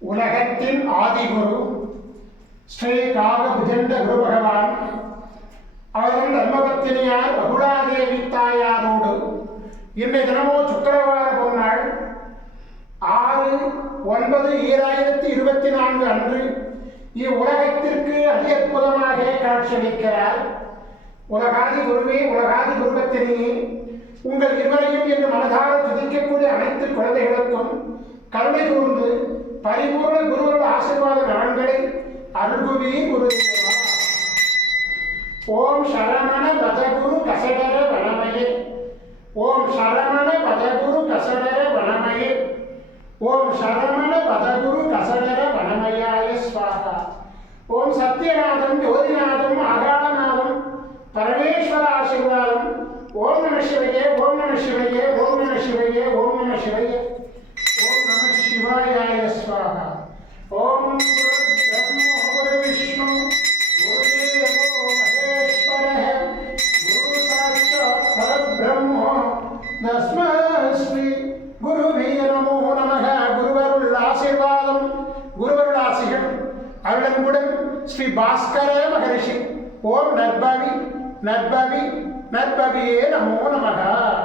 உலகத்தின் ஆதிகுரு ஸ்ரீ காகபுஜண்ட குரு பகவான் அவர்கள் தர்மபத்தினியார் பகுலாதேவி தாயாரோடு இன்றைய தினமோ சுக்கிரவார பொன்னாள் 6/9/2024 அன்று இவ்வுலகத்திற்கு அதி அற்புதமாக காட்சியளிக்கிறார். உலகாதி குருவே, உலகாதி குருபத்தினியே, உங்கள் இருவரையும் என்று மனதார துதிக்கக்கூடிய அனைத்து குழந்தைகளுக்கும் கருணை கூர்ந்து பரிபூர்ண குருவருள் ஆசீர்வாத நலன்களை அருள்குவீர் குருதேவா. ஓம் சரவண பதகுரு கசடர வனமயே, ஓம் சரவண பதகுரு கசடர வனமயே, ஓம் சரவண பதகுரு கசடர வனமயாய ஸ்வாஹா. ஓம் சத்யநாதம் ஜோதிநாதம் ஆகாளநாதம் பரமேஸ்வர ஆசீர்வாதம். ஓம் நம சிவையே, ஓம் நம சிவையே, ஓம் நம சிவையே, ஓம் நம சிவையே, ஓம் நம சிவாயாய ஸ்வாஹா. ஓம் குரு பிரம்மோ குரு விஷ்ணு குருதேவோ மகேஸ்வரः குரு சாட்சாத் பரபிரம்மோ தஸ்மை ஸ்ரீ குருவே நமோ நமः. குருவருள் ஆசீர்வாதம், குருவருள் ஆசிகள் அருளன்புடன் ஸ்ரீ பாஸ்கர மகரிஷி. ஓம் நற்பவி நற்பவி நற்பவியே நமோ நமः.